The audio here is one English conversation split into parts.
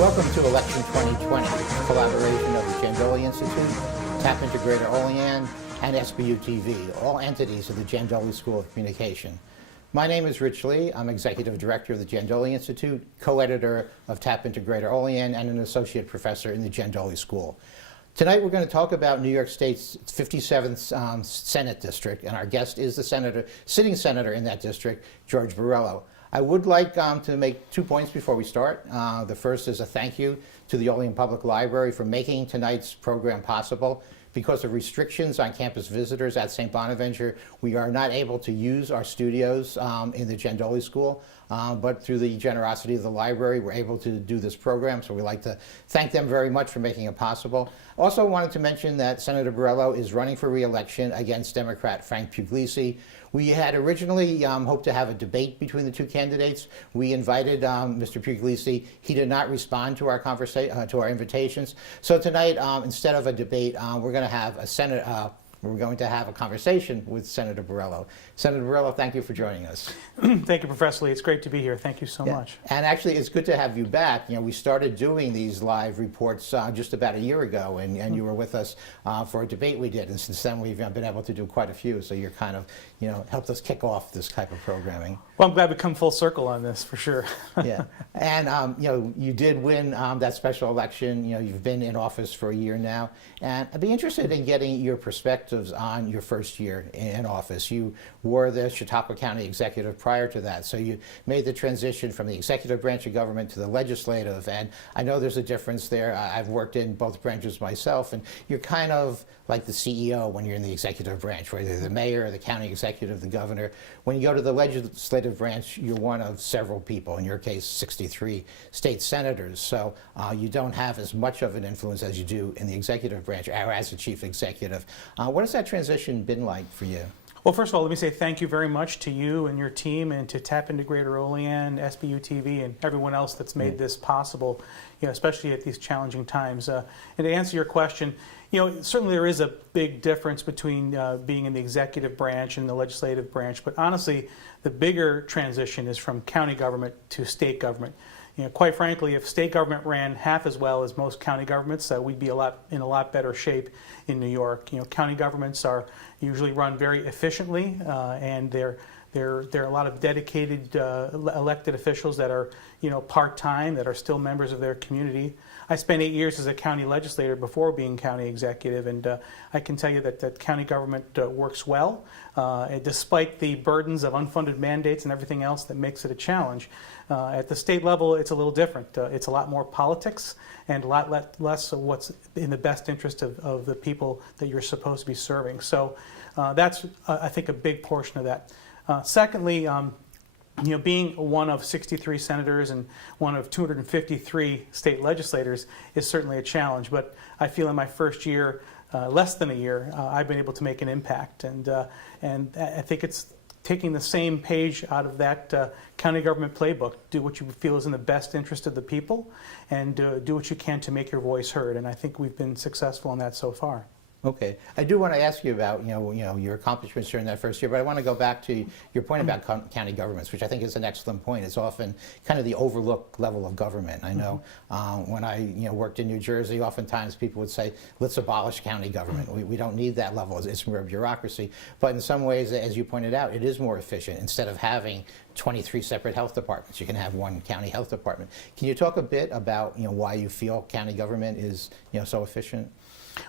Welcome to Election 2020, a collaboration of the Jandoli Institute, Tap Into Greater Olean, and SBU-TV, all entities of the Jandoli School of Communication. My name is Rich Lee. I'm Executive Director of the Jandoli Institute, co-editor of Tap Into Greater Olean, and an associate professor in the Jandoli School. Tonight we're going to talk about New York State's 57th Senate District, and our guest is the sitting senator in that district, George Borrello. I would like to make 2 points before we start. The first is a thank you to the Olean Public Library for making tonight's program possible. Because of restrictions on campus visitors at St. Bonaventure, we are not able to use our studios in the Jandoli School, but through the generosity of the library, we're able to do this program, so we'd like to thank them very much for making it possible. Also wanted to mention that Senator Borrello is running for re-election against Democrat Frank Puglisi. We had originally hoped to have a debate between the two candidates. We invited Mr. Puglisi. He did not respond to our to our invitations. So tonight, instead of a debate, we're going to have a conversation with Senator Borrello. Senator Borrello, thank you for joining us. Thank you, Professor Lee. It's great to be here. Thank you so much. And actually, it's good to have you back. You know, we started doing these live reports just about a year ago, and you were with us for a debate we did. And since then, we've been able to do quite a few. So you're kind of, helped us kick off this type of programming. Well, I'm glad we come full circle on this, for sure. Yeah. And, you did win that special election. You've been in office for a year now. And I'd be interested in getting your perspectives on your first year in office. You were the Chautauqua County executive prior to that, so you made the transition from the executive branch of government to the legislative, and I know there's a difference there. I've worked in both branches myself, and you're kind of like the CEO when you're in the executive branch, where you're the mayor, or the county executive, the governor. When you go to the legislative branch, you're one of several people, in your case 63 state senators, so you don't have as much of an influence as you do in the executive branch, or as the chief executive. What has that transition been like for you? Well, first of all, let me say thank you very much to you and your team, and to Tap Into Greater Olean, SBU-TV, and everyone else that's made this possible, especially at these challenging times. And to answer your question, certainly there is a big difference between being in the executive branch and the legislative branch, but honestly, the bigger transition is from county government to state government. Quite frankly, if state government ran half as well as most county governments, we'd be in a lot better shape in New York. County governments are usually run very efficiently, and there are a lot of dedicated elected officials that are, part-time, that are still members of their community. I spent 8 years as a county legislator before being county executive, and I can tell you that county government works well, despite the burdens of unfunded mandates and everything else that makes it a challenge. At the state level, it's a little different. It's a lot more politics and a lot less of what's in the best interest of the people that you're supposed to be serving. So that's, I think, a big portion of that. Secondly, being one of 63 senators and one of 253 state legislators is certainly a challenge, but I feel in my first year, less than a year, I've been able to make an impact, and I think it's taking the same page out of that county government playbook. Do what you feel is in the best interest of the people, and do what you can to make your voice heard, and I think we've been successful in that so far. Okay. I do want to ask you about, your accomplishments during that first year, but I want to go back to your point about county governments, which I think is an excellent point. It's often kind of the overlooked level of government. I know when I, worked in New Jersey, oftentimes people would say, let's abolish county government. We don't need that level. It's more bureaucracy. But in some ways, as you pointed out, it is more efficient. Instead of having 23 separate health departments, you can have one county health department. Can you talk a bit about, why you feel county government is, so efficient?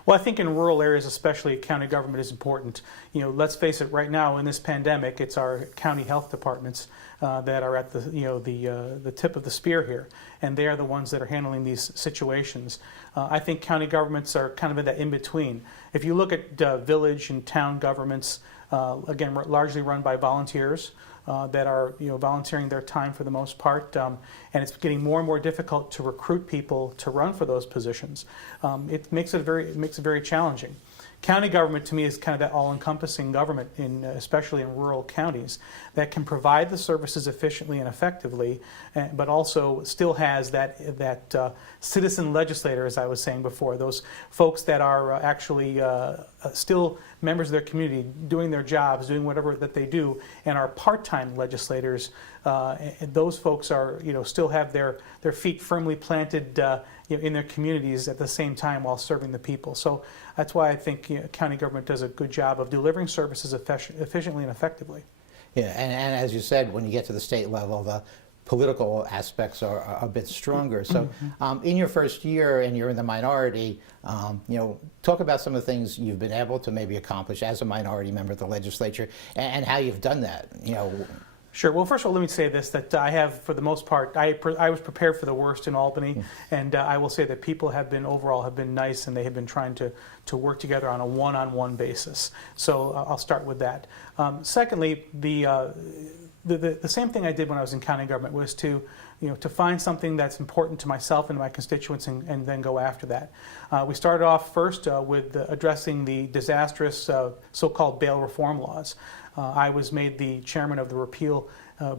Well, I think in rural areas especially, county government is important. Let's face it, right now in this pandemic, it's our county health departments that are at the tip of the spear here, and they are the ones that are handling these situations. I think county governments are kind of in that in-between. If you look at village and town governments, again, largely run by volunteers, that are volunteering their time for the most part, and it's getting more and more difficult to recruit people to run for those positions. It makes it very challenging. County government, to me, is kind of that all-encompassing government, especially in rural counties, that can provide the services efficiently and effectively, but also still has that citizen legislator, as I was saying before, those folks that are actually still members of their community, doing their jobs, doing whatever that they do, and are part-time legislators And those folks are, still have their feet firmly planted in their communities at the same time while serving the people. So that's why I think county government does a good job of delivering services efficiently and effectively. Yeah, and as you said, when you get to the state level, the political aspects are a bit stronger. So in your first year, and you're in the minority, talk about some of the things you've been able to maybe accomplish as a minority member of the legislature and how you've done that. Sure. Well, first of all, let me say this, that I have, for the most part, I was prepared for the worst in Albany, and I will say that people overall have been nice, and they have been trying to work together on a one-on-one basis. So I'll start with that. Secondly, the same thing I did when I was in county government was to find something that's important to myself and my constituents and then go after that. We started off first with addressing the disastrous so-called bail reform laws. I was made the chairman of the repeal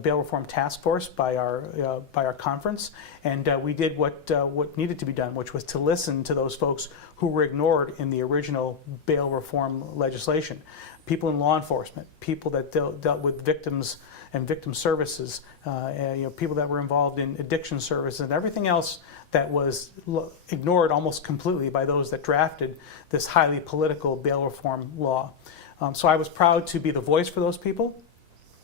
bail reform task force by our conference, and we did what needed to be done, which was to listen to those folks who were ignored in the original bail reform legislation. People in law enforcement, people that dealt with victims and victim services, people that were involved in addiction services, and everything else that was ignored almost completely by those that drafted this highly political bail reform law. So I was proud to be the voice for those people,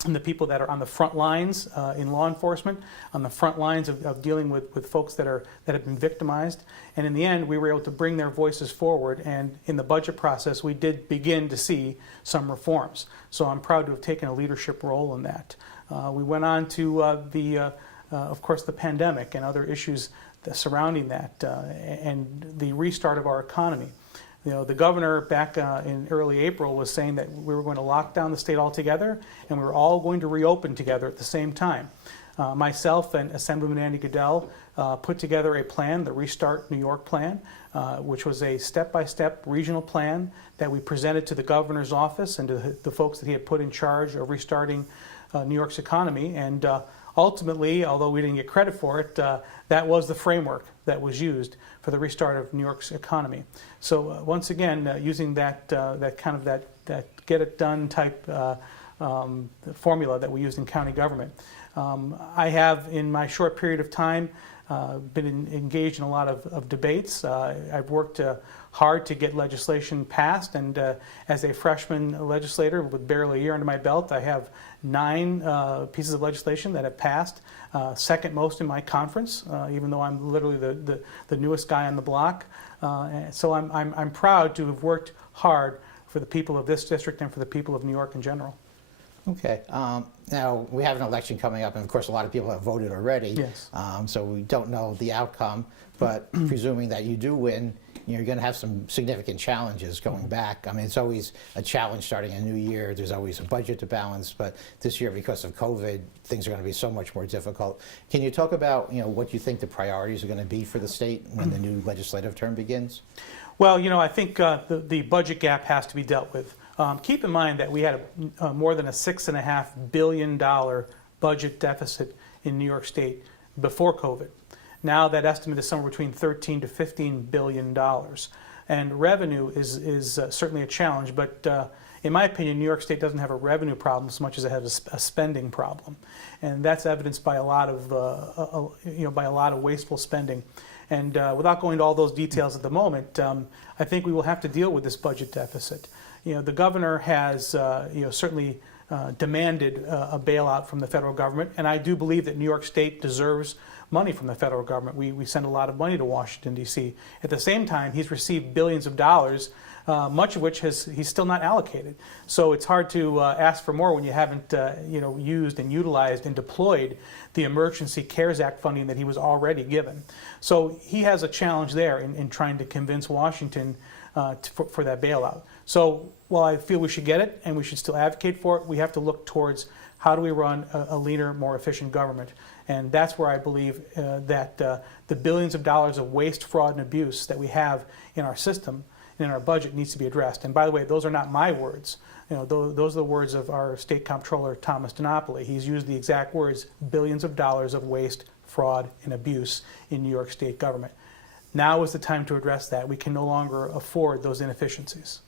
and the people that are on the front lines in law enforcement, on the front lines of dealing with folks that have been victimized. And in the end, we were able to bring their voices forward, and in the budget process, we did begin to see some reforms. So I'm proud to have taken a leadership role in that. We went on to of course, the pandemic and other issues surrounding that, and the restart of our economy. The governor back in early April was saying that we were going to lock down the state altogether, and we were all going to reopen together at the same time. Myself and Assemblyman Andy Goodell put together a plan, the Restart New York plan, which was a step-by-step regional plan that we presented to the governor's office and to the folks that he had put in charge of restarting New York's economy. And ultimately, although we didn't get credit for it, that was the framework that was used for the restart of New York's economy. So once again, using that get it done type formula that we used in county government. I have, in my short period of time, been engaged in a lot of debates. I've worked hard to get legislation passed, and as a freshman legislator with barely a year under my belt, I have 9 pieces of legislation that have passed, second most in my conference, even though I'm literally the newest guy on the block. So I'm proud to have worked hard for the people of this district and for the people of New York in general. Okay. Now, we have an election coming up, and of course a lot of people have voted already. Yes. So we don't know the outcome, but presuming that you do win, you're going to have some significant challenges going back. I mean, it's always a challenge starting a new year. There's always a budget to balance, but this year, because of COVID, things are going to be so much more difficult. Can you talk about what you think the priorities are going to be for the state when the new legislative term begins? Well, I think the budget gap has to be dealt with. Keep in mind that we had more than a $6.5 billion budget deficit in New York State before COVID. Now that estimate is somewhere between $13 to $15 billion. And revenue is certainly a challenge, but in my opinion, New York State doesn't have a revenue problem so much as it has a spending problem. And that's evidenced by a lot of wasteful spending. And without going into all those details at the moment, I think we will have to deal with this budget deficit. The governor has certainly demanded a bailout from the federal government, and I do believe that New York State deserves money from the federal government. We send a lot of money to Washington, D.C. At the same time, he's received billions of dollars, much of which he's still not allocated. So it's hard to ask for more when you haven't used and utilized and deployed the Emergency CARES Act funding that he was already given. So he has a challenge there in trying to convince Washington for that bailout. So while I feel we should get it and we should still advocate for it, we have to look towards how do we run a leaner, more efficient government. And that's where I believe that the billions of dollars of waste, fraud, and abuse that we have in our system and in our budget needs to be addressed. And by the way, those are not my words. Those are the words of our state comptroller, Thomas DiNapoli. He's used the exact words, billions of dollars of waste, fraud, and abuse in New York State government. Now is the time to address that. We can no longer afford those inefficiencies.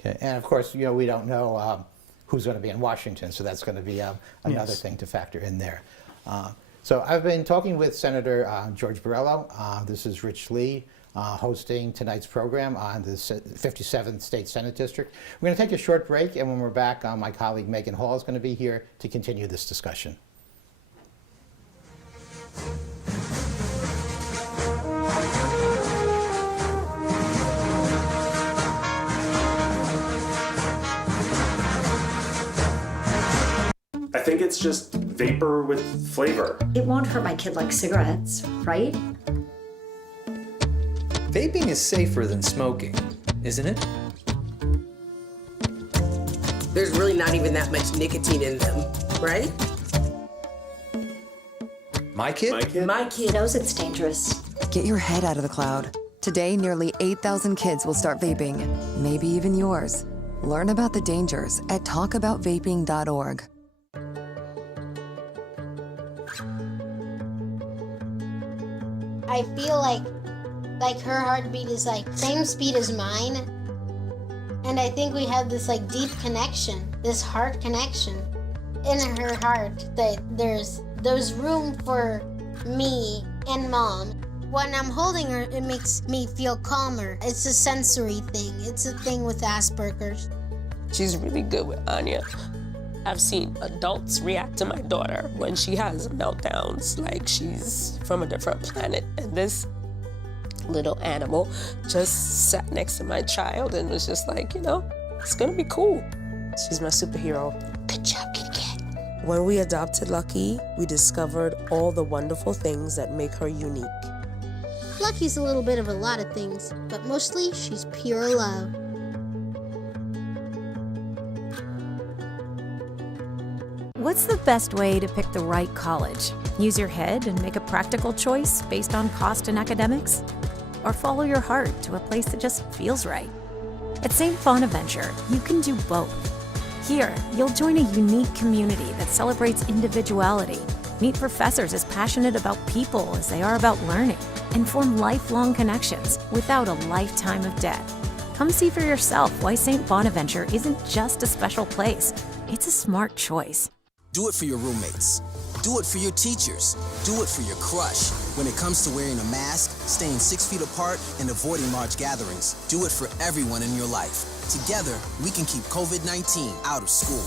Okay. And of course, we don't know who's going to be in Washington. So that's going to be another Yes. thing to factor in there. So I've been talking with Senator George Borrello. This is Rich Lee hosting tonight's program on the 57th State Senate District. We're going to take a short break, and when we're back, my colleague Megan Hall is going to be here to continue this discussion. I think it's just vapor with flavor. It won't hurt my kid like cigarettes, right? Vaping is safer than smoking, isn't it? There's really not even that much nicotine in them, right? My kid? My kid Knows it's dangerous. Get your head out of the cloud. Today, nearly 8,000 kids will start vaping, maybe even yours. Learn about the dangers at talkaboutvaping.org. I feel like her heartbeat is like same speed as mine. And I think we have this like deep connection, this heart connection in her heart that there's room for me and mom. When I'm holding her, it makes me feel calmer. It's a sensory thing. It's a thing with Asperger's. She's really good with Anya. I've seen adults react to my daughter when she has meltdowns like she's from a different planet. And this little animal just sat next to my child and was just like, it's gonna be cool. She's my superhero. Good job, kitty cat. When we adopted Lucky, we discovered all the wonderful things that make her unique. Lucky's a little bit of a lot of things, but mostly she's pure love. What's the best way to pick the right college? Use your head and make a practical choice based on cost and academics? Or follow your heart to a place that just feels right? At St. Bonaventure, you can do both. Here, you'll join a unique community that celebrates individuality, meet professors as passionate about people as they are about learning, and form lifelong connections without a lifetime of debt. Come see for yourself why St. Bonaventure isn't just a special place, it's a smart choice. Do it for your roommates. Do it for your teachers. Do it for your crush. When it comes to wearing a mask, staying 6 feet apart, and avoiding large gatherings, do it for everyone in your life. Together, we can keep COVID-19 out of school.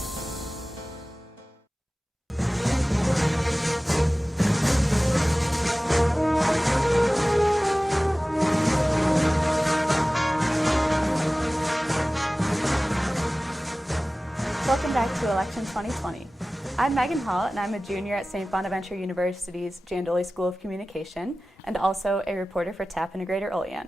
Welcome back to Election 2020. I'm Megan Hall, and I'm a junior at St. Bonaventure University's Jandoli School of Communication, and also a reporter for TAP Integrator Olean.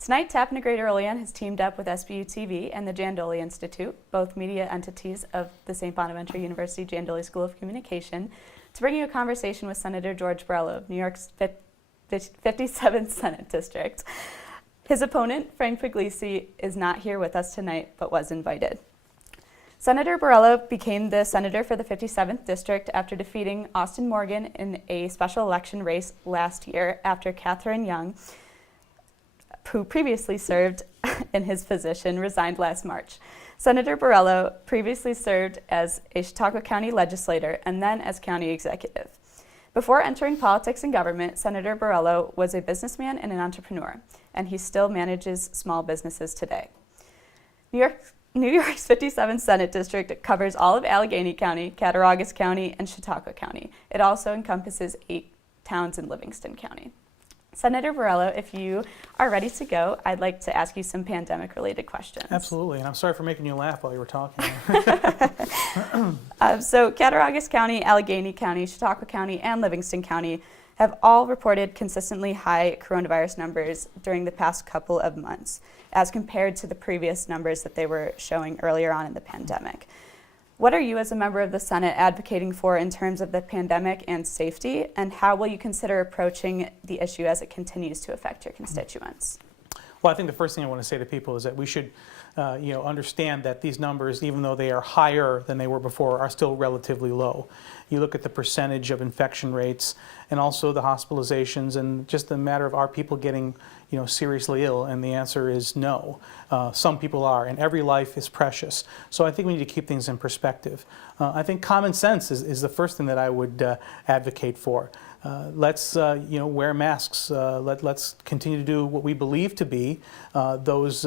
Tonight, TAP Integrator Olean has teamed up with SBU-TV and the Jandoli Institute, both media entities of the St. Bonaventure University Jandoli School of Communication, to bring you a conversation with Senator George Borrello of New York's 57th Senate District. His opponent, Frank Puglisi, is not here with us tonight, but was invited. Senator Borrello became the senator for the 57th District after defeating Austin Morgan in a special election race last year after Catherine Young, who previously served in his position, resigned last March. Senator Borrello previously served as a Chautauqua County legislator and then as county executive. Before entering politics and government, Senator Borrello was a businessman and an entrepreneur, and he still manages small businesses today. New York's 57th Senate District covers all of Allegheny County, Cattaraugus County, and Chautauqua County. It also encompasses 8 towns in Livingston County. Senator Borrello, if you are ready to go, I'd like to ask you some pandemic-related questions. Absolutely, and I'm sorry for making you laugh while you were talking. So Cattaraugus County, Allegheny County, Chautauqua County, and Livingston County have all reported consistently high coronavirus numbers during the past couple of months, as compared to the previous numbers that they were showing earlier on in the pandemic. What are you as a member of the Senate advocating for in terms of the pandemic and safety, and how will you consider approaching the issue as it continues to affect your constituents? Well, I think the first thing I want to say to people is that we should understand that these numbers, even though they are higher than they were before, are still relatively low. You look at the percentage of infection rates and also the hospitalizations and just the matter of are people getting seriously ill, and the answer is no. Some people are, and every life is precious. So I think we need to keep things in perspective. I think common sense is the first thing that I would advocate for. Let's wear masks. Let's continue to do what we believe to be those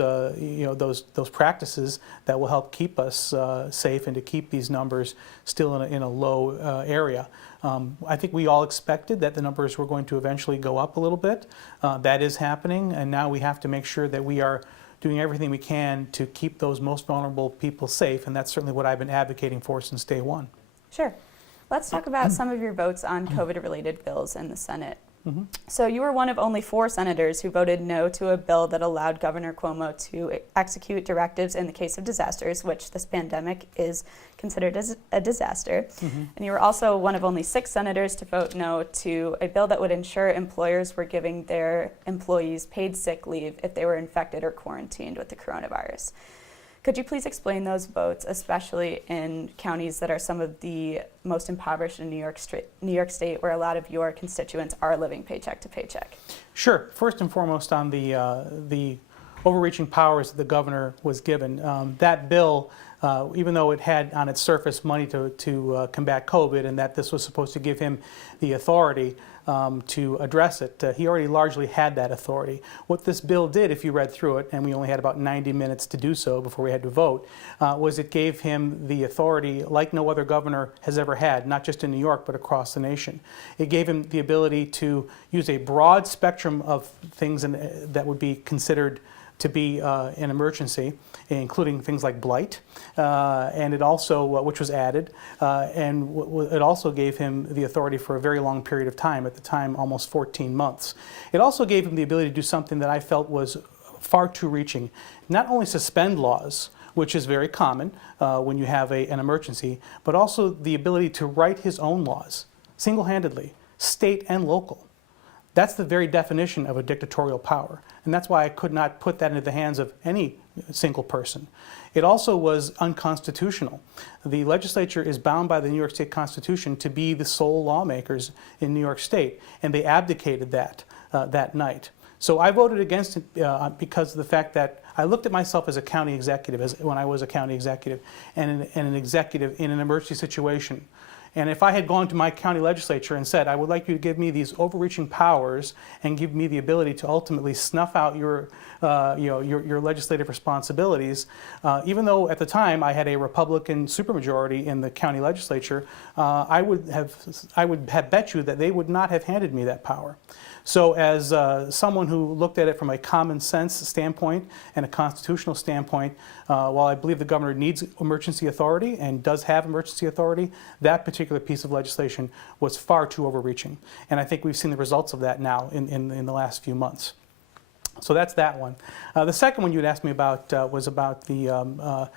practices that will help keep us safe and to keep these numbers still in a low area. I think we all expected that the numbers were going to eventually go up a little bit. That is happening, and now we have to make sure that we are doing everything we can to keep those most vulnerable people safe, and that's certainly what I've been advocating for since day one. Sure. Let's talk about some of your votes on COVID-related bills in the Senate. So you were one of only 4 senators who voted no to a bill that allowed Governor Cuomo to execute directives in the case of disasters, which this pandemic is considered as a disaster. And you were also one of only 6 senators to vote no to a bill that would ensure employers were giving their employees paid sick leave if they were infected or quarantined with the coronavirus. Could you please explain those votes, especially in counties that are some of the most impoverished in New York State, where a lot of your constituents are living paycheck to paycheck? Sure. First and foremost, on the overreaching powers that the governor was given, that bill, even though it had on its surface money to combat COVID, and that this was supposed to give him the authority to address it, he already largely had that authority. What this bill did, if you read through it, and we only had about 90 minutes to do so before we had to vote, was it gave him the authority like no other governor has ever had, not just in New York, but across the nation. It gave him the ability to use a broad spectrum of things that would be considered to be an emergency, including things like blight, and it also, which was added, and it also gave him the authority for a very long period of time, at the time almost 14 months. It also gave him the ability to do something that I felt was far too reaching, not only suspend laws, which is very common when you have an emergency, but also the ability to write his own laws, single-handedly, state and local. That's the very definition of a dictatorial power, and that's why I could not put that into the hands of any single person. It also was unconstitutional. The legislature is bound by the New York State Constitution to be the sole lawmakers in New York State, and they abdicated that that night. So I voted against it because of the fact that I looked at myself as a county executive, when I was a county executive, and an executive in an emergency situation. And if I had gone to my county legislature and said, I would like you to give me these overreaching powers and give me the ability to ultimately snuff out your legislative responsibilities, even though at the time I had a Republican supermajority in the county legislature, I would have bet you that they would not have handed me that power. So as someone who looked at it from a common sense standpoint and a constitutional standpoint, while I believe the governor needs emergency authority and does have emergency authority, that particular piece of legislation was far too overreaching. And I think we've seen the results of that now in the last few months. So that's that one. The second one you had asked me about was about the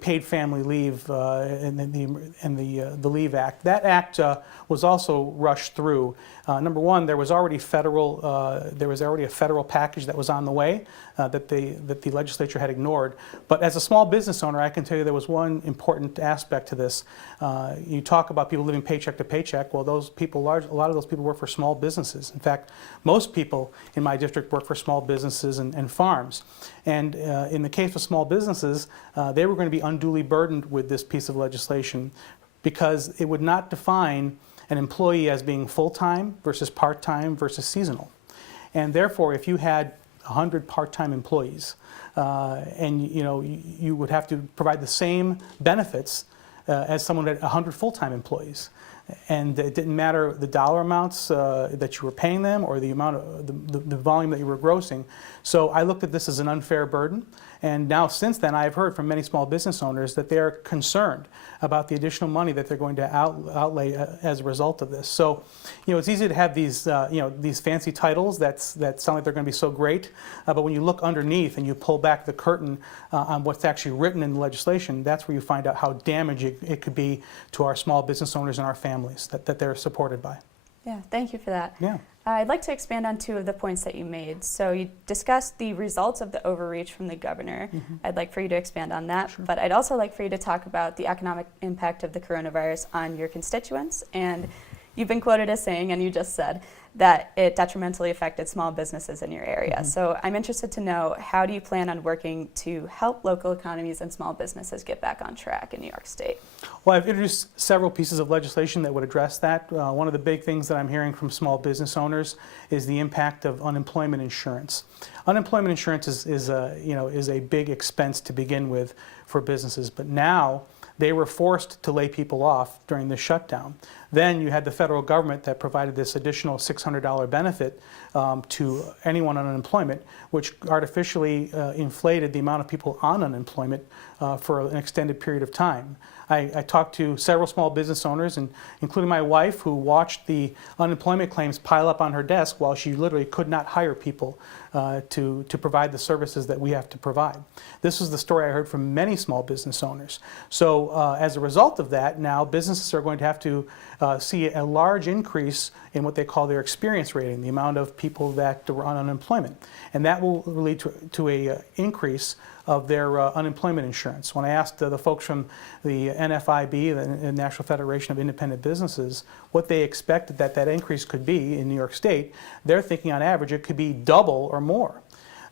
paid family leave and the Leave Act. That act was also rushed through. Number one, there was already a federal package that was on the way that the legislature had ignored. But as a small business owner, I can tell you there was one important aspect to this. You talk about people living paycheck to paycheck. Well, those people, a lot of those people work for small businesses. In fact, most people in my district work for small businesses and farms. And in the case of small businesses, they were going to be unduly burdened with this piece of legislation because it would not define an employee as being full-time versus part-time versus seasonal. And therefore, if you had 100 part-time employees and you would have to provide the same benefits as someone who had 100 full-time employees. And it didn't matter the dollar amounts that you were paying them or the amount of the volume that you were grossing. So I looked at this as an unfair burden. And now since then, I've heard from many small business owners that they're concerned about the additional money that they're going to outlay as a result of this. So, it's easy to have these, these fancy titles that sound like they're going to be so great, but when you look underneath and you pull back the curtain on what's actually written in the legislation, that's where you find out how damaging it could be to our small business owners and our families that they're supported by. Yeah, thank you for that. Yeah. I'd like to expand on two of the points that you made. So you discussed the results of the overreach from the governor. I'd like for you to expand on that, but I'd also like for you to talk about the economic impact of the coronavirus on your constituents. And you've been quoted as saying, and you just said, that it detrimentally affected small businesses in your area. So I'm interested to know, how do you plan on working to help local economies and small businesses get back on track in New York State? Well, I've introduced several pieces of legislation that would address that. One of the big things that I'm hearing from small business owners is the impact of unemployment insurance. Unemployment insurance is a big expense to begin with for businesses, but now they were forced to lay people off during the shutdown. Then you had the federal government that provided this additional $600 benefit to anyone on unemployment, which artificially inflated the amount of people on unemployment for an extended period of time. I talked to several small business owners, and including my wife, who watched the unemployment claims pile up on her desk while she literally could not hire people to provide the services that we have to provide. This is the story I heard from many small business owners. So as a result of that, now businesses are going to have to see a large increase in what they call their experience rating, the amount of people that are on unemployment. And that will lead to an increase of their unemployment insurance. When I asked the folks from the NFIB, the National Federation of Independent Businesses, what they expected that increase could be in New York State, they're thinking on average it could be double or more.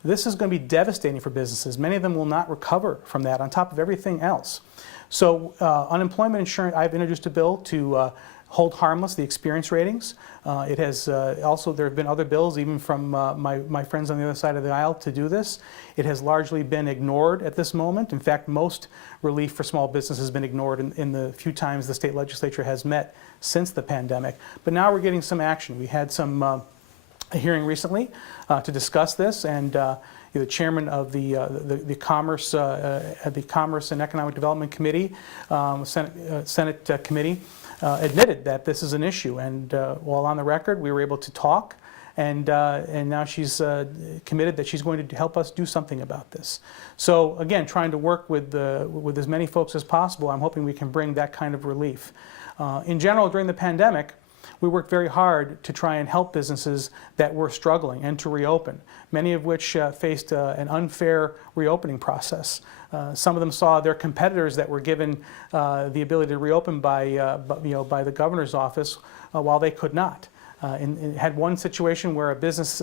This is going to be devastating for businesses. Many of them will not recover from that on top of everything else. So unemployment insurance, I've introduced a bill to hold harmless the experience ratings. It has also, there have been other bills, even from my friends on the other side of the aisle, to do this. It has largely been ignored at this moment. In fact, most relief for small business has been ignored in the few times the state legislature has met since the pandemic. But now we're getting some action. We had a hearing recently to discuss this, and the chairman of the Commerce and Economic Development Committee, Senate Committee, admitted that this is an issue, and while on the record, we were able to talk, and now she's committed that she's going to help us do something about this. So again, trying to work with as many folks as possible, I'm hoping we can bring that kind of relief. In general, during the pandemic, we worked very hard to try and help businesses that were struggling and to reopen, many of which faced an unfair reopening process. Some of them saw their competitors that were given the ability to reopen by the governor's office while they could not. And had one situation where a business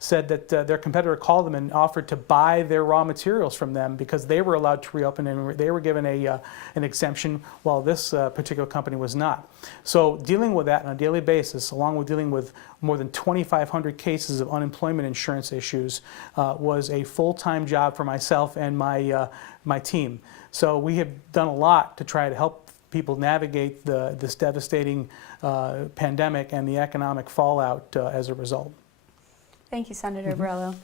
said that their competitor called them and offered to buy their raw materials from them because they were allowed to reopen and they were given an exemption while this particular company was not. So dealing with that on a daily basis, along with dealing with more than 2,500 cases of unemployment insurance issues, was a full-time job for myself and my team. So we have done a lot to try to help people navigate this devastating pandemic and the economic fallout as a result. Thank you, Senator Borrello.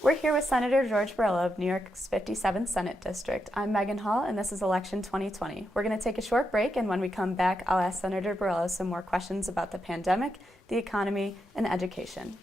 We're here with Senator George Borrello of New York's 57th Senate District. I'm Megan Hall, and this is Election 2020. We're going to take a short break, and when we come back, I'll ask Senator Borrello some more questions about the pandemic, the economy, and education.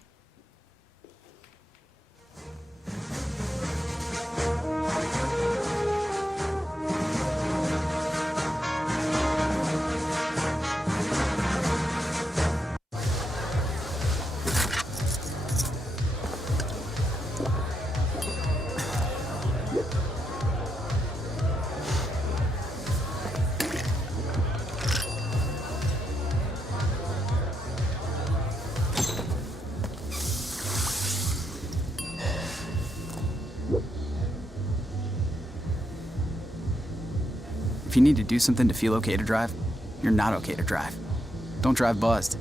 If you need to do something to feel okay to drive, you're not okay to drive. Don't drive buzzed.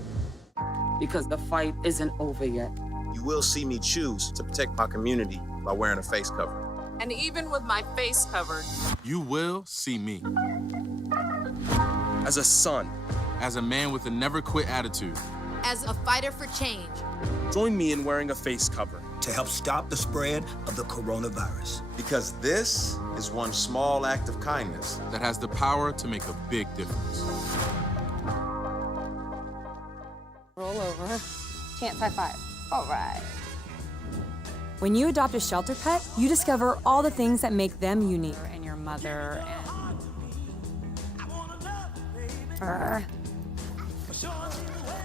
Because the fight isn't over yet. You will see me choose to protect my community by wearing a face cover. And even with my face covered, you will see me. As a son. As a man with a never quit attitude. As a fighter for change. Join me in wearing a face cover. To help stop the spread of the coronavirus. Because this is one small act of kindness that has the power to make a big difference. Roll over. Chance high five. All right. When you adopt a shelter pet, you discover all the things that make them unique. And your mother and...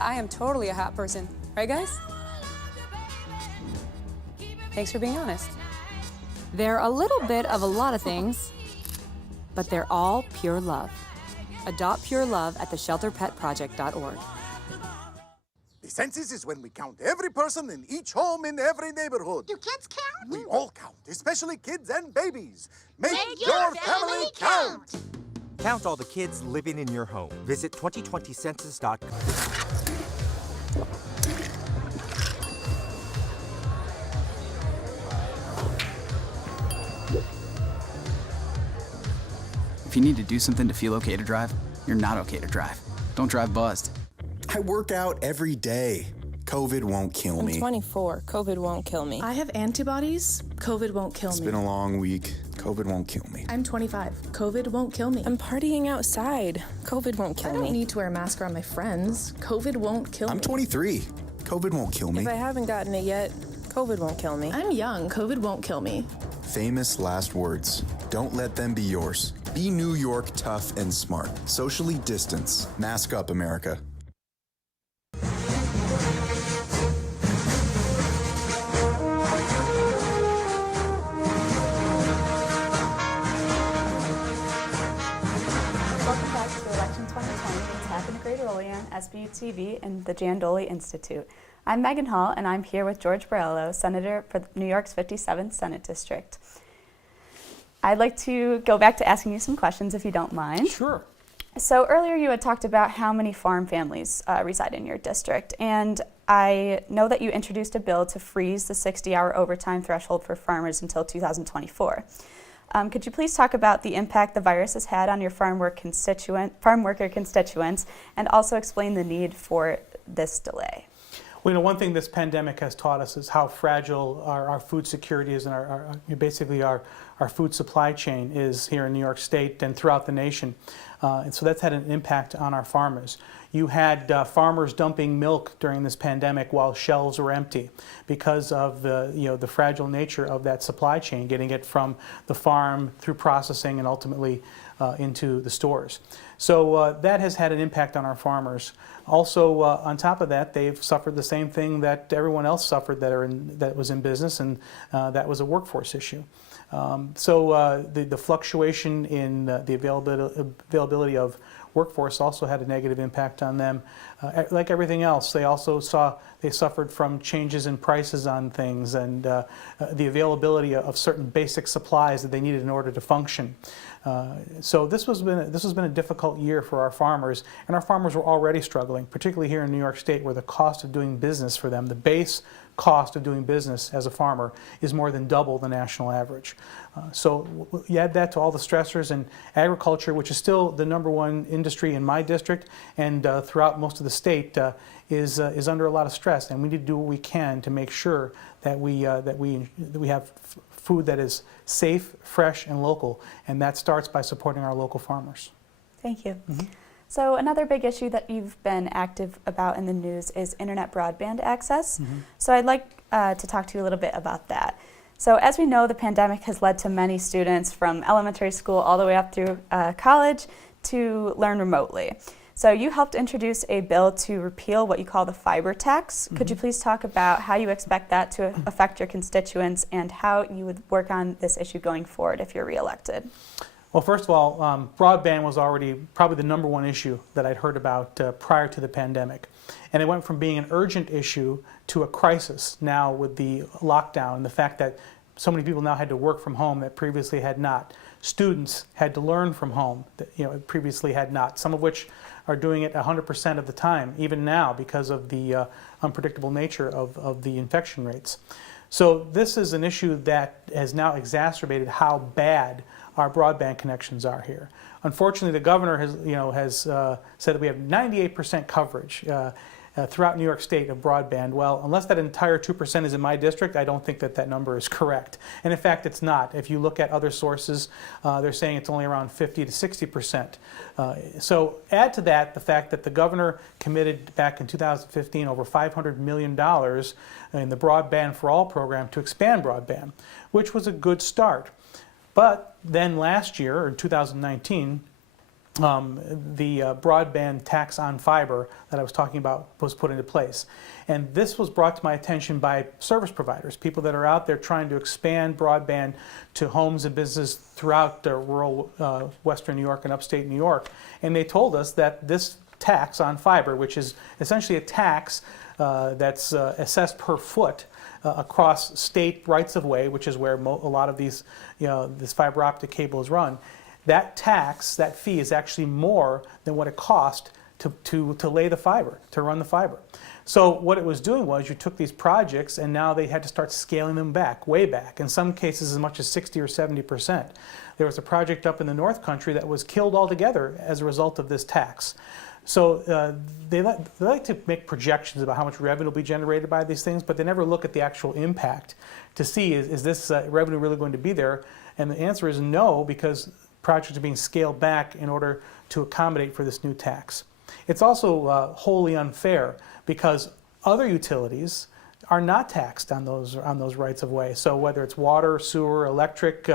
I am totally a hat person. Right, guys? Thanks for being honest. They're a little bit of a lot of things, but they're all pure love. Adopt pure love at theshelterpetproject.org. The census is when we count every person in each home in every neighborhood. Do kids count? We all count, especially kids and babies. Make your family count! Count all the kids living in your home. Visit 2020census.com. If you need to do something to feel okay to drive, you're not okay to drive. Don't drive buzzed. I work out every day. COVID won't kill me. I'm 24. COVID won't kill me. I have antibodies. COVID won't kill me. It's been a long week. COVID won't kill me. I'm 25. COVID won't kill me. I'm partying outside. COVID won't kill me. I don't need to wear a mask around my friends. COVID won't kill me. I'm 23. COVID won't kill me. If I haven't gotten it yet, COVID won't kill me. I'm young. COVID won't kill me. Famous last words. Don't let them be yours. Be New York tough and smart. Socially distance. Mask up, America. Welcome back to Election 2020 with TAP in Greater Olean, SBU-TV, and the Jan Doley Institute. I'm Megan Hall, and I'm here with George Borrello, Senator for New York's 57th Senate District. I'd like to go back to asking you some questions, if you don't mind. Sure. So earlier you had talked about how many farm families reside in your district, and I know that you introduced a bill to freeze the 60-hour overtime threshold for farmers until 2024. Could you please talk about the impact the virus has had on your farm worker constituents, and also explain the need for this delay? Well, one thing this pandemic has taught us is how fragile our food security is, and basically our food supply chain is here in New York State and throughout the nation. And so that's had an impact on our farmers. You had farmers dumping milk during this pandemic while shelves were empty because of the fragile nature of that supply chain, getting it from the farm through processing and ultimately into the stores. So that has had an impact on our farmers. Also, on top of that, they've suffered the same thing that everyone else suffered that was in business, and that was a workforce issue. So the fluctuation in the availability of workforce also had a negative impact on them. Like everything else, they also suffered from changes in prices on things and the availability of certain basic supplies that they needed in order to function. So this has been a difficult year for our farmers, and our farmers were already struggling, particularly here in New York State, where the cost of doing business for them, the base cost of doing business as a farmer, is more than double the national average. So you add that to all the stressors, and agriculture, which is still the #1 industry in my district and throughout most of the state, is under a lot of stress, and we need to do what we can to make sure that we have food that is safe, fresh, and local, and that starts by supporting our local farmers. Thank you. Mm-hmm. So another big issue that you've been active about in the news is internet broadband access. Mm-hmm. So I'd like to talk to you a little bit about that. So as we know, the pandemic has led to many students from elementary school all the way up through college to learn remotely. So you helped introduce a bill to repeal what you call the fiber tax. Mm-hmm. Could you please talk about how you expect that to affect your constituents and how you would work on this issue going forward if you're reelected? Well, first of all, broadband was already probably the #1 issue that I'd heard about prior to the pandemic. And it went from being an urgent issue to a crisis now with the lockdown and the fact that so many people now had to work from home that previously had not. Students had to learn from home that previously had not, some of which are doing it 100% of the time, even now, because of the unpredictable nature of the infection rates. So this is an issue that has now exacerbated how bad our broadband connections are here. Unfortunately, the governor has said that we have 98% coverage throughout New York State of broadband. Well, unless that entire 2% is in my district, I don't think that number is correct. And in fact, it's not. If you look at other sources, they're saying it's only around 50 to 60%. So add to that the fact that the governor committed back in 2015 over $500 million in the Broadband for All program to expand broadband, which was a good start. But then last year, or 2019, the broadband tax on fiber that I was talking about was put into place. And this was brought to my attention by service providers, people that are out there trying to expand broadband to homes and businesses throughout rural Western New York and upstate New York. And they told us that this tax on fiber, which is essentially a tax that's assessed per foot across state rights-of-way, which is where a lot of these, this fiber optic cable is run, that tax, that fee is actually more than what it cost to lay the fiber, to run the fiber. So what it was doing was you took these projects and now they had to start scaling them back, way back, in some cases as much as 60 or 70%. There was a project up in the North Country that was killed altogether as a result of this tax. So they like to make projections about how much revenue will be generated by these things, but they never look at the actual impact to see is this revenue really going to be there? And the answer is no, because projects are being scaled back in order to accommodate for this new tax. It's also wholly unfair because other utilities are not taxed on those rights of way. So whether it's water, sewer, electric,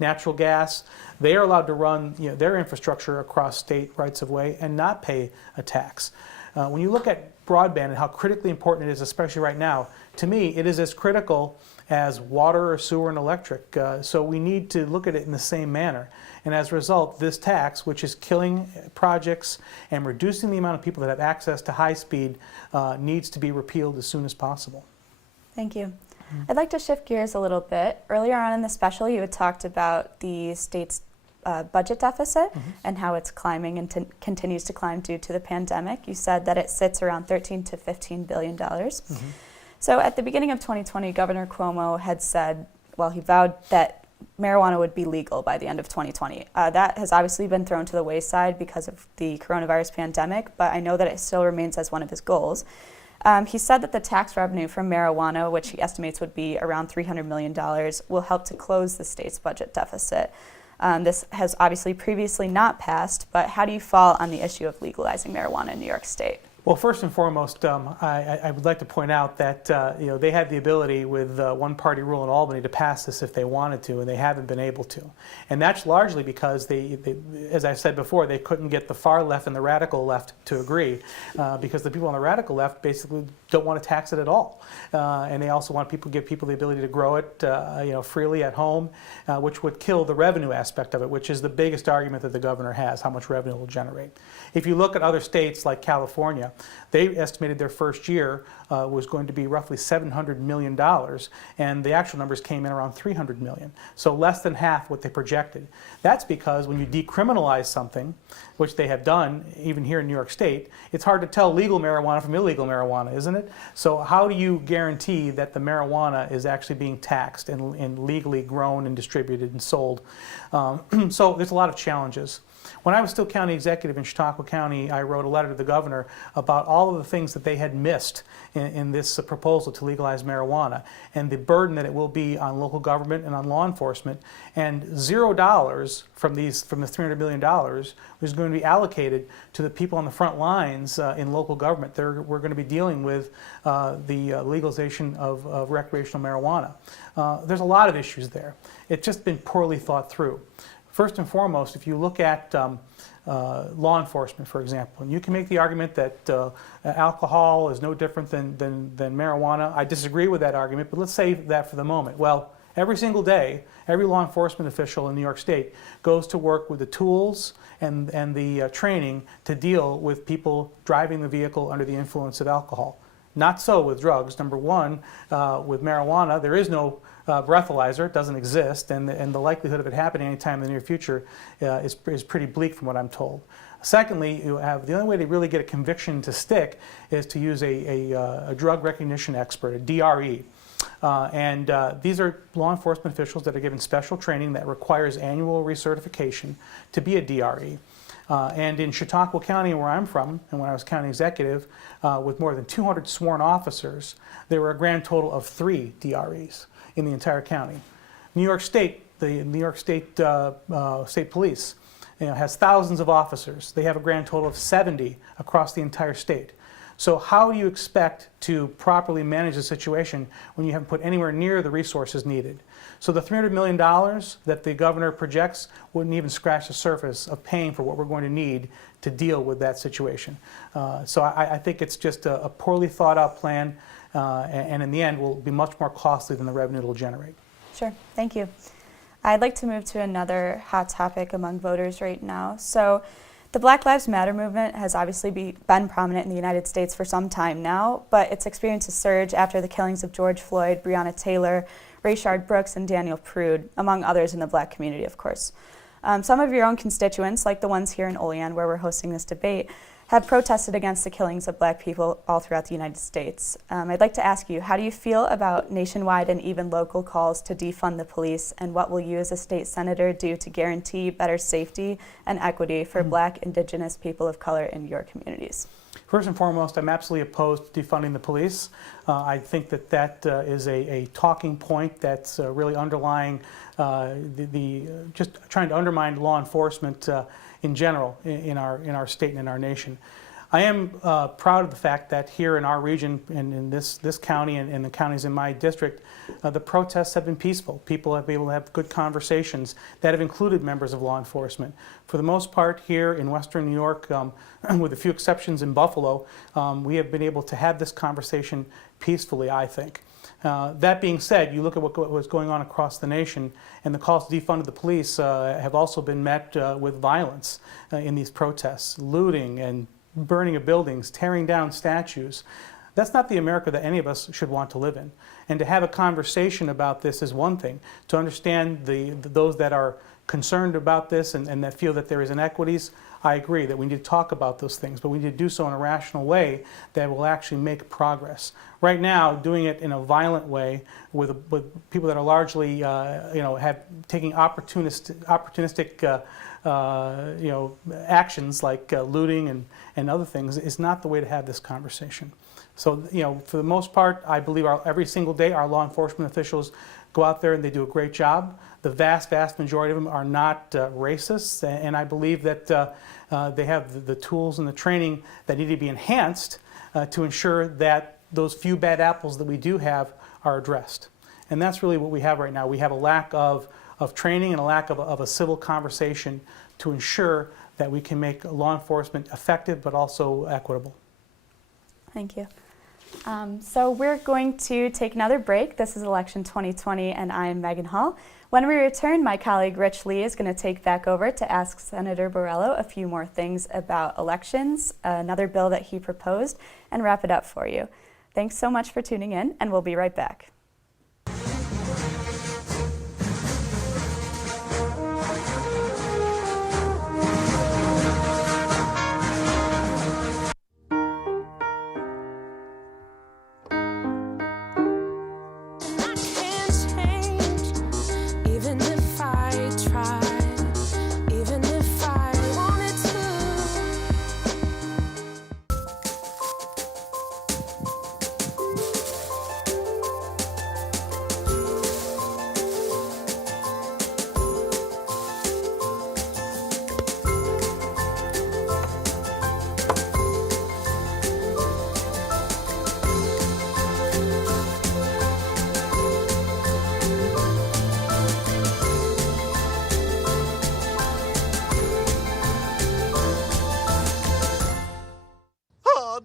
natural gas, they are allowed to run their infrastructure across state rights of way and not pay a tax. When you look at broadband and how critically important it is, especially right now, to me it is as critical as water or sewer and electric. So we need to look at it in the same manner. And as a result, this tax, which is killing projects and reducing the amount of people that have access to high speed, needs to be repealed as soon as possible. Thank you. I'd like to shift gears a little bit. Earlier on in the special, you had talked about the state's budget deficit and how it's climbing and continues to climb due to the pandemic. You said that it sits around $13 to $15 billion. So at the beginning of 2020, Governor Cuomo had said, well, he vowed that marijuana would be legal by the end of 2020. That has obviously been thrown to the wayside because of the coronavirus pandemic, but I know that it still remains as one of his goals. He said that the tax revenue from marijuana, which he estimates would be around $300 million, will help to close the state's budget deficit. This has obviously previously not passed, but how do you fall on the issue of legalizing marijuana in New York State? Well, first and foremost, I would like to point out that they had the ability with one-party rule in Albany to pass this if they wanted to, and they haven't been able to. And that's largely because they as I've said before, they couldn't get the far left and the radical left to agree, because the people on the radical left basically don't want to tax it at all, and they also want to give people the ability to grow it, freely at home, which would kill the revenue aspect of it, which is the biggest argument that the governor has, how much revenue it will generate. If you look at other states like California, they estimated their first year was going to be roughly $700 million, and the actual numbers came in around $300 million, so less than half what they projected. That's because when you decriminalize something, which they have done even here in New York State, it's hard to tell legal marijuana from illegal marijuana, isn't it? So how do you guarantee that the marijuana is actually being taxed and legally grown and distributed and sold? So there's a lot of challenges. When I was still county executive in Chautauqua County, I wrote a letter to the governor about all of the things that they had missed in this proposal to legalize marijuana and the burden that it will be on local government and on law enforcement. And $0 from the $300 million was going to be allocated to the people on the front lines in local government. We're going to be dealing with the legalization of recreational marijuana. There's a lot of issues there. It's just been poorly thought through. First and foremost, if you look at law enforcement, for example, and you can make the argument that alcohol is no different than marijuana. I disagree with that argument, but let's save that for the moment. Well, every single day, every law enforcement official in New York State goes to work with the tools and the training to deal with people driving the vehicle under the influence of alcohol. Not so with drugs. Number one, with marijuana, there is no breathalyzer. It doesn't exist, and the likelihood of it happening anytime in the near future is pretty bleak from what I'm told. Secondly, the only way to really get a conviction to stick is to use a drug recognition expert, a DRE. These are law enforcement officials that are given special training that requires annual recertification to be a DRE. And in Chautauqua County, where I'm from, and when I was county executive, with more than 200 sworn officers, there were a grand total of 3 DREs in the entire county. New York State, the New York State State Police, has thousands of officers. They have a grand total of 70 across the entire state. So how do you expect to properly manage the situation when you haven't put anywhere near the resources needed? So the $300 million that the governor projects wouldn't even scratch the surface of paying for what we're going to need to deal with that situation. So I think it's just a poorly thought out plan, and in the end will be much more costly than the revenue it will generate. Sure, thank you. I'd like to move to another hot topic among voters right now. So the Black Lives Matter movement has obviously been prominent in the United States for some time now, but it's experienced a surge after the killings of George Floyd, Breonna Taylor, Rayshard Brooks, and Daniel Prude, among others in the Black community, of course. Some of your own constituents, like the ones here in Olean, where we're hosting this debate, have protested against the killings of Black people all throughout the United States. I'd like to ask you, how do you feel about nationwide and even local calls to defund the police, and what will you as a state senator do to guarantee better safety and equity for Black, Indigenous people of color in your communities? First and foremost, I'm absolutely opposed to defunding the police. I think that is a talking point that's really underlying just trying to undermine law enforcement in general in our state and in our nation. I am proud of the fact that here in our region and in this county and the counties in my district, the protests have been peaceful. People have been able to have good conversations that have included members of law enforcement. For the most part here in Western New York, with a few exceptions in Buffalo, we have been able to have this conversation peacefully, I think. That being said, you look at what was going on across the nation, and the calls to defund the police have also been met with violence in these protests, looting and burning of buildings, tearing down statues. That's not the America that any of us should want to live in. And to have a conversation about this is one thing. To understand those that are concerned about this and that feel that there is inequities, I agree that we need to talk about those things, but we need to do so in a rational way that will actually make progress. Right now, doing it in a violent way with people that are largely, taking opportunistic actions like looting and other things is not the way to have this conversation. So, for the most part, I believe every single day our law enforcement officials go out there and they do a great job. The vast majority of them are not racist, and I believe that they have the tools and the training that need to be enhanced to ensure that those few bad apples that we do have are addressed. And that's really what we have right now. We have a lack of training and a lack of a civil conversation to ensure that we can make law enforcement effective but also equitable. Thank you. So we're going to take another break. This is Election 2020, and I'm Megan Hall. When we return, my colleague Rich Lee is going to take back over to ask Senator Borrello a few more things about elections, another bill that he proposed, and wrap it up for you. Thanks so much for tuning in, and we'll be right back.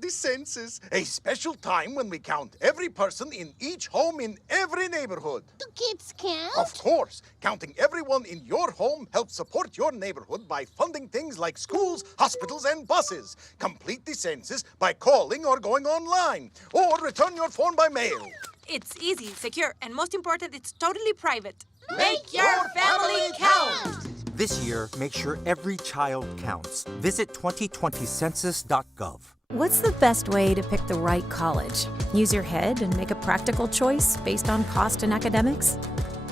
The census, a special time when we count every person in each home in every neighborhood. Do kids count? Of course. Counting everyone in your home helps support your neighborhood by funding things like schools, hospitals, and buses. Complete the census by calling or going online, or return your form by mail. It's easy, secure, and most important, it's totally private. Make your family count! This year, make sure every child counts. Visit 2020census.gov. What's the best way to pick the right college? Use your head and make a practical choice based on cost and academics?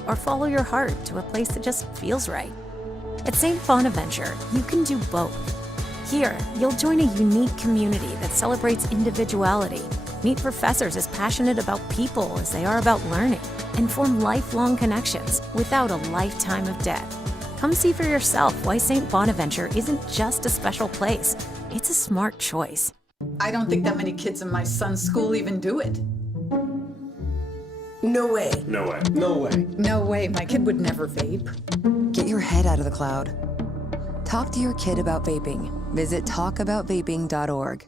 Or follow your heart to a place that just feels right? At St. Bonaventure, you can do both. Here, you'll join a unique community that celebrates individuality, meet professors as passionate about people as they are about learning, and form lifelong connections without a lifetime of debt. Come see for yourself why St. Bonaventure isn't just a special place, it's a smart choice. I don't think that many kids in my son's school even do it. No way. No way. No way. No way. My kid would never vape. Get your head out of the cloud. Talk to your kid about vaping. Visit talkaboutvaping.org.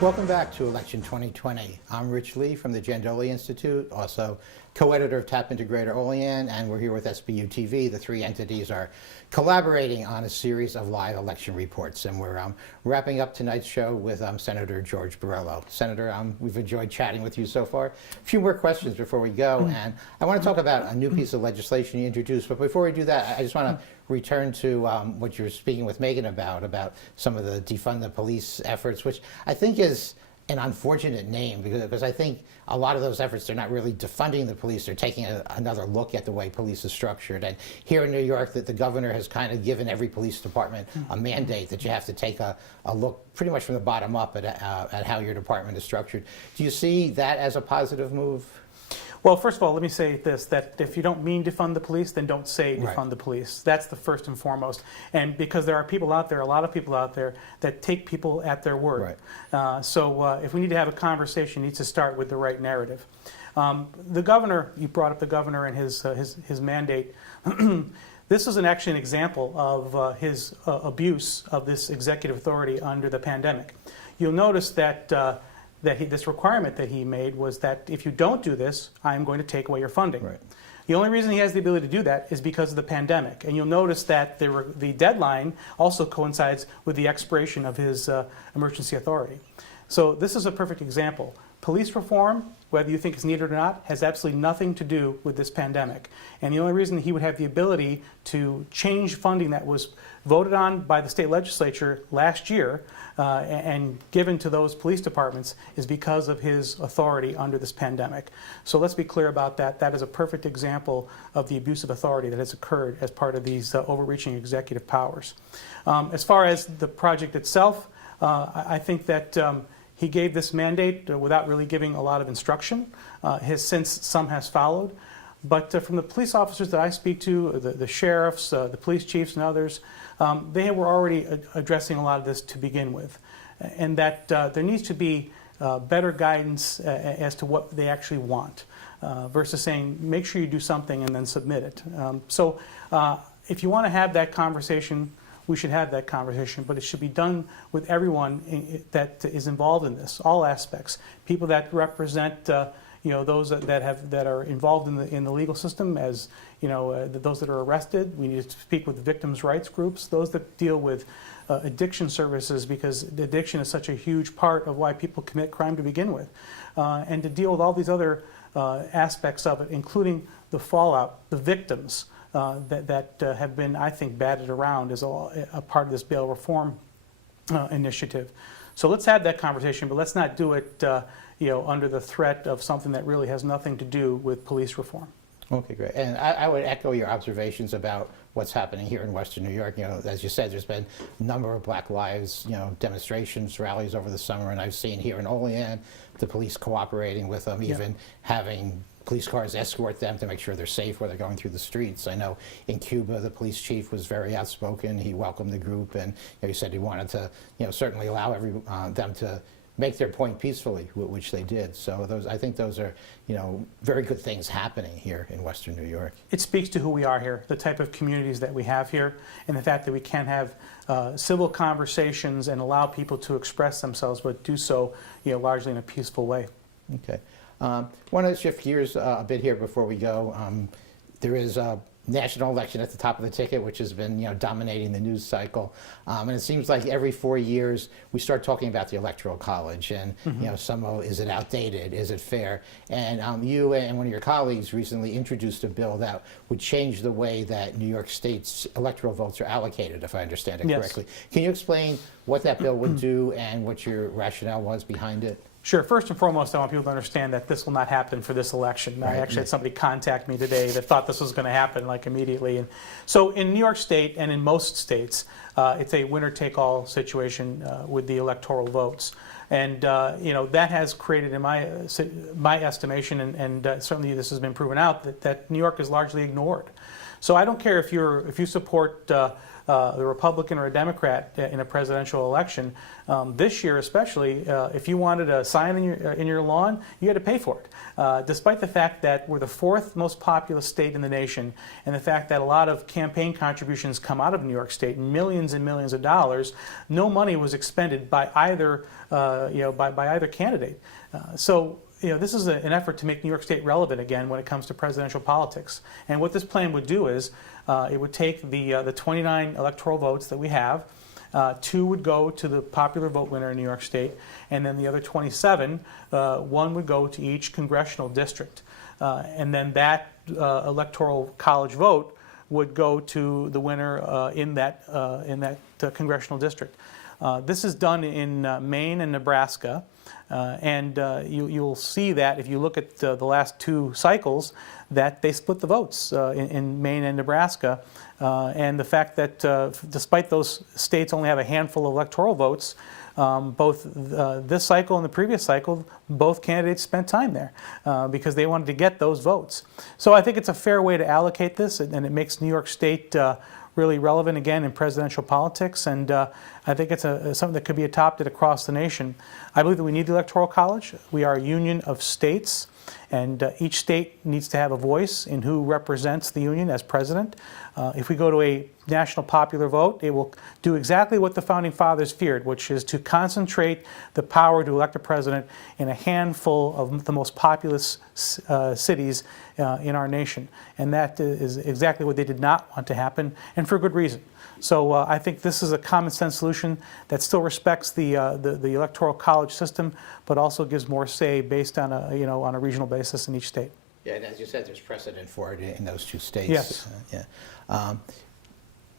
Welcome back to Election 2020. I'm Rich Lee from the Giandoli Institute, also co-editor of Tap Integrator Olean, and we're here with SBU-TV. The three entities are collaborating on a series of live election reports, and we're wrapping up tonight's show with Senator George Borrello. Senator, we've enjoyed chatting with you so far. A few more questions before we go, and I want to talk about a new piece of legislation you introduced, but before we do that, I just want to return to what you were speaking with Megan about some of the defund the police efforts, which I think is an unfortunate name because I think a lot of those efforts, they're not really defunding the police, they're taking another look at the way police is structured. And here in New York, that the governor has kind of given every police department a mandate that you have to take a look pretty much from the bottom up at how your department is structured. Do you see that as a positive move? Well, first of all, let me say this, that if you don't mean defund the police, then don't say defund the police. That's the first and foremost. And because there are people out there, a lot of people out there, that take people at their word. So if we need to have a conversation, it needs to start with the right narrative. The governor, you brought up the governor and his mandate. This is actually an example of his abuse of this executive authority under the pandemic. You'll notice that this requirement that he made was that if you don't do this, I'm going to take away your funding. The only reason he has the ability to do that is because of the pandemic. And you'll notice that the deadline also coincides with the expiration of his emergency authority. So this is a perfect example. Police reform, whether you think it's needed or not, has absolutely nothing to do with this pandemic. And the only reason he would have the ability to change funding that was voted on by the state legislature last year and given to those police departments is because of his authority under this pandemic. So let's be clear about that. That is a perfect example of the abuse of authority that has occurred as part of these overreaching executive powers. As far as the project itself, I think that he gave this mandate without really giving a lot of instruction. Since some has followed. But from the police officers that I speak to, the sheriffs, the police chiefs and others, they were already addressing a lot of this to begin with. And that there needs to be better guidance as to what they actually want versus saying, make sure you do something and then submit it. So if you want to have that conversation, we should have that conversation, but it should be done with everyone that is involved in this, all aspects. People that represent those that are involved in the legal system, as those that are arrested. We need to speak with victims' rights groups, those that deal with addiction services, because addiction is such a huge part of why people commit crime to begin with, and to deal with all these other aspects of it, including the fallout, the victims that have been, I think, batted around as a part of this bail reform initiative. So let's have that conversation, but let's not do it under the threat of something that really has nothing to do with police reform. Okay, great. And I would echo your observations about what's happening here in Western New York. As you said, there's been a number of Black Lives, demonstrations, rallies over the summer, and I've seen here in Olean the police cooperating with them, even having police cars escort them to make sure they're safe where they're going through the streets. I know in Cuba, the police chief was very outspoken. He welcomed the group, and he said he wanted to, certainly allow them to make their point peacefully, which they did. So I think those are, very good things happening here in Western New York. It speaks to who we are here, the type of communities that we have here, and the fact that we can have civil conversations and allow people to express themselves, but do so, largely in a peaceful way. Okay. I want to shift gears a bit here before we go. There is a national election at the top of the ticket, which has been dominating the news cycle, and it seems like every 4 years we start talking about the Electoral College, and is it outdated, is it fair? And you and one of your colleagues recently introduced a bill that would change the way that New York State's electoral votes are allocated, if I understand it correctly. Can you explain what that bill would do and what your rationale was behind it? Sure. First and foremost, I want people to understand that this will not happen for this election. I actually had somebody contact me today that thought this was going to happen immediately. And so in New York State and in most states, it's a winner-take-all situation with the electoral votes. And that has created, in my estimation, and certainly this has been proven out, that New York is largely ignored. So I don't care if you support the Republican or a Democrat in a presidential election. This year especially, if you wanted a sign in your lawn, you had to pay for it. Despite the fact that we're the 4th most populous state in the nation, and the fact that a lot of campaign contributions come out of New York State, millions and millions of dollars, no money was expended by either by either candidate. So this is an effort to make New York State relevant again when it comes to presidential politics. And what this plan would do is it would take the 29 electoral votes that we have. 2 would go to the popular vote winner in New York State, and then the other 27, 1 would go to each congressional district. And then that electoral college vote would go to the winner in that congressional district. This is done in Maine and Nebraska. You'll see that if you look at the last 2 cycles, that they split the votes in Maine and Nebraska. And the fact that despite those states only have a handful of electoral votes, both this cycle and the previous cycle, both candidates spent time there because they wanted to get those votes. So I think it's a fair way to allocate this, and it makes New York State really relevant again in presidential politics, and I think it's something that could be adopted across the nation. I believe that we need the Electoral College. We are a union of states, and each state needs to have a voice in who represents the union as president. If we go to a national popular vote, it will do exactly what the Founding Fathers feared, which is to concentrate the power to elect a president in a handful of the most populous cities in our nation. And that is exactly what they did not want to happen, and for good reason. So I think this is a common sense solution that still respects the electoral college system, but also gives more say based on a regional basis in each state. Yeah, and as you said, there's precedent for it in those 2 states. Yes.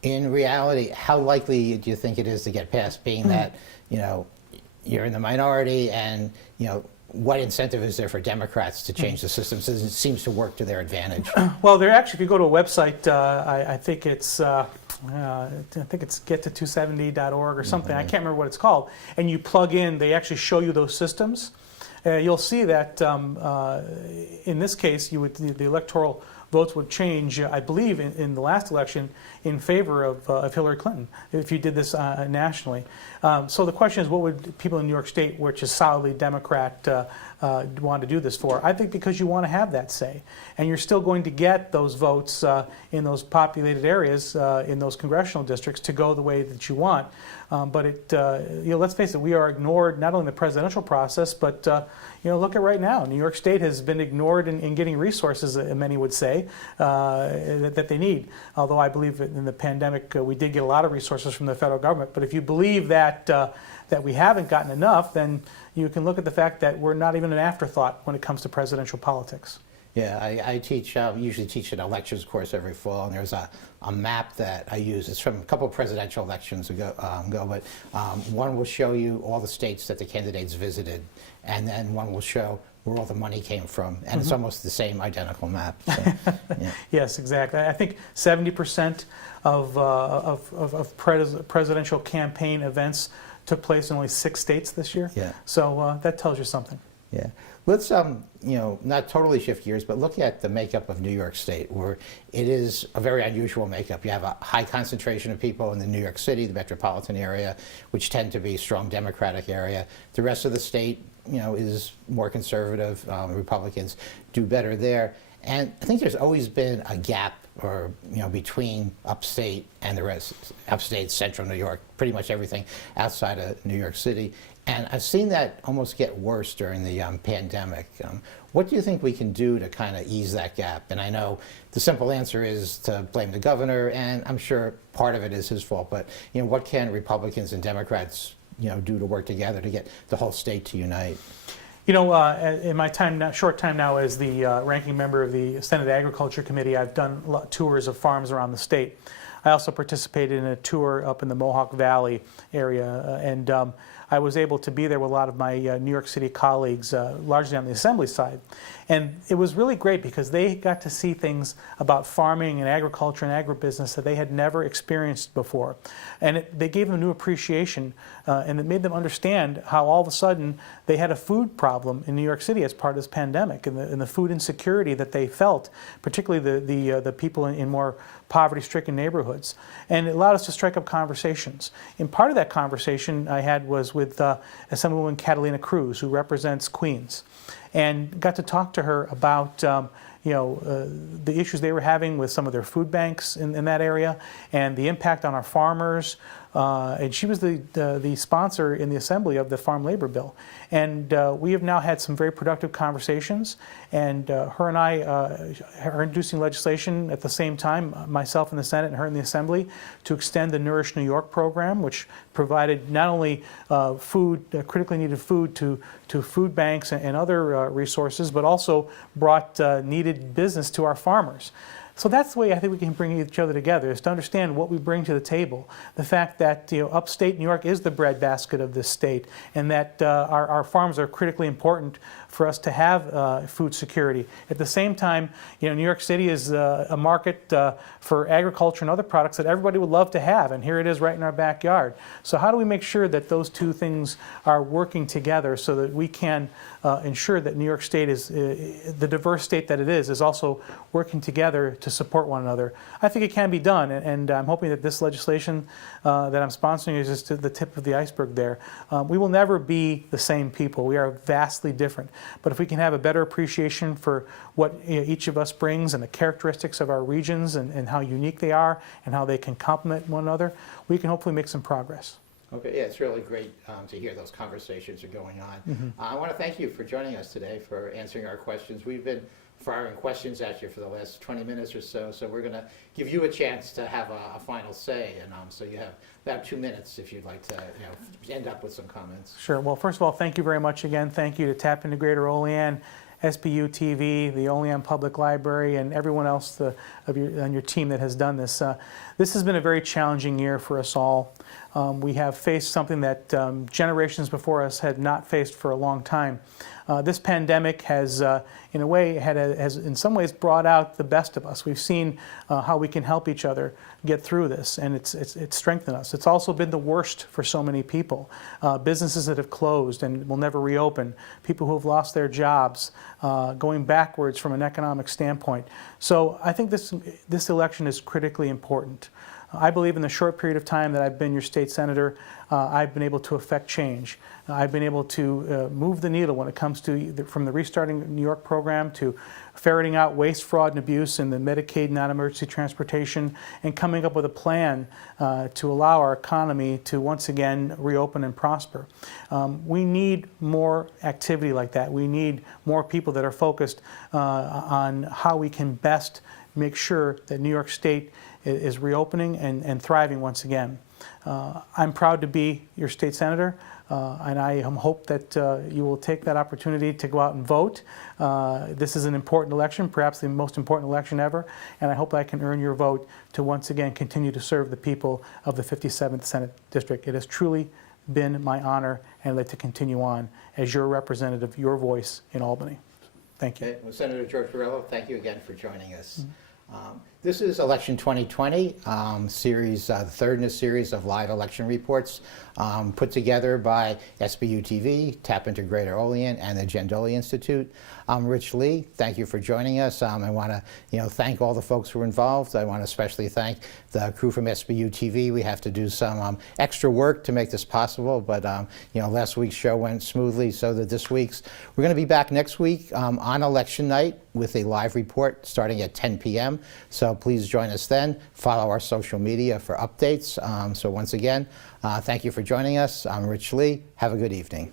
In reality, how likely do you think it is to get passed, being that you're in the minority, and what incentive is there for Democrats to change the system since it seems to work to their advantage? Well, they're actually, if you go to a website, I think it's get270.org or something. I can't remember what it's called. And you plug in, they actually show you those systems. You'll see that in this case, the electoral votes would change, I believe, in the last election in favor of Hillary Clinton if you did this nationally. So the question is, what would people in New York State, which is solidly Democrat, want to do this for? I think because you want to have that say. And you're still going to get those votes in those populated areas, in those congressional districts, to go the way that you want. But let's face it, we are ignored not only in the presidential process, but look at right now. New York State has been ignored in getting resources, many would say, that they need. Although I believe in the pandemic we did get a lot of resources from the federal government. But if you believe that we haven't gotten enough, then you can look at the fact that we're not even an afterthought when it comes to presidential politics. Yeah, I usually teach an elections course every fall, and there's a map that I use. It's from a couple of presidential elections ago, but one will show you all the states that the candidates visited, and then one will show where all the money came from, and it's almost the same identical map. So, yeah. Yes, exactly. I think 70% of presidential campaign events took place in only 6 states this year. Yeah. So that tells you something. Yeah. Let's, not totally shift gears, but look at the makeup of New York State, where it is a very unusual makeup. You have a high concentration of people in the New York City, the metropolitan area, which tend to be a strong Democratic area. The rest of the state, is more conservative. Republicans do better there. And I think there's always been a gap, between upstate and the rest, upstate, central New York, pretty much everything outside of New York City. And I've seen that almost get worse during the pandemic. What do you think we can do to kind of ease that gap? And I know the simple answer is to blame the governor, and I'm sure part of it is his fault. But what can Republicans and Democrats do to work together to get the whole state to unite? In my short time now as the ranking member of the Senate Agriculture Committee, I've done tours of farms around the state. I also participated in a tour up in the Mohawk Valley area, and I was able to be there with a lot of my New York City colleagues, largely on the assembly side. And it was really great because they got to see things about farming and agriculture and agribusiness that they had never experienced before. And they gave them a new appreciation, and it made them understand how all of a sudden they had a food problem in New York City as part of this pandemic, and the food insecurity that they felt, particularly the people in more poverty-stricken neighborhoods. And it allowed us to strike up conversations. And part of that conversation I had was with Assemblywoman Catalina Cruz, who represents Queens, and got to talk to her about the issues they were having with some of their food banks in that area and the impact on our farmers. And she was the sponsor in the Assembly of the Farm Labor Bill. And we have now had some very productive conversations, and her and I are introducing legislation at the same time, myself in the Senate and her in the Assembly, to extend the Nourish New York program, which provided not only food, critically needed food to food banks and other resources, but also brought needed business to our farmers. So that's the way I think we can bring each other together, is to understand what we bring to the table. The fact that upstate New York is the breadbasket of this state, and that our farms are critically important for us to have food security. At the same time, New York City is a market for agriculture and other products that everybody would love to have, and here it is right in our backyard. So how do we make sure that those two things are working together so that we can ensure that New York State is, the diverse state that it is also working together to support one another? I think it can be done, and I'm hoping that this legislation that I'm sponsoring is just the tip of the iceberg there. We will never be the same people. We are vastly different. But if we can have a better appreciation for what each of us brings and the characteristics of our regions and how unique they are and how they can complement one another, we can hopefully make some progress. Okay, yeah, it's really great to hear those conversations are going on. I want to thank you for joining us today, for answering our questions. We've been firing questions at you for the last 20 minutes or so, so we're going to give you a chance to have a final say, and so you have about 2 minutes if you'd like to end up with some comments. Sure. Well, first of all, thank you very much again. Thank you to Tap Into Greater Olean, SBU-TV, the Olean Public Library, and everyone else on your team that has done this. This has been a very challenging year for us all. We have faced something that generations before us had not faced for a long time. This pandemic has, in a way, has in some ways brought out the best of us. We've seen how we can help each other get through this, and it's strengthened us. It's also been the worst for so many people. Businesses that have closed and will never reopen, people who have lost their jobs, going backwards from an economic standpoint. So I think this election is critically important. I believe in the short period of time that I've been your state senator, I've been able to affect change. I've been able to move the needle when it comes to from the Restarting New York program to ferreting out waste, fraud, and abuse in the Medicaid non-emergency transportation, and coming up with a plan to allow our economy to once again reopen and prosper. We need more activity like that. We need more people that are focused on how we can best make sure that New York State is reopening and thriving once again. I'm proud to be your state senator, and I hope that you will take that opportunity to go out and vote. This is an important election, perhaps the most important election ever, and I hope I can earn your vote to once again continue to serve the people of the 57th Senate District. It has truly been my honor, and I'd like to continue on as your representative, your voice in Albany. Thank you. Okay. Well, Senator George Borrello, thank you again for joining us. This is Election 2020, series, the third in a series of live election reports put together by SBU-TV, Tap Into Greater Olean, and the Gendoli Institute. I'm Rich Lee. Thank you for joining us. I want to, thank all the folks who were involved. I want to especially thank the crew from SBU-TV. We have to do some extra work to make this possible, but last week's show went smoothly, so that this week's. We're going to be back next week on election night with a live report starting at 10 p.m. So please join us then. Follow our social media for updates. So once again, thank you for joining us. I'm Rich Lee. Have a good evening.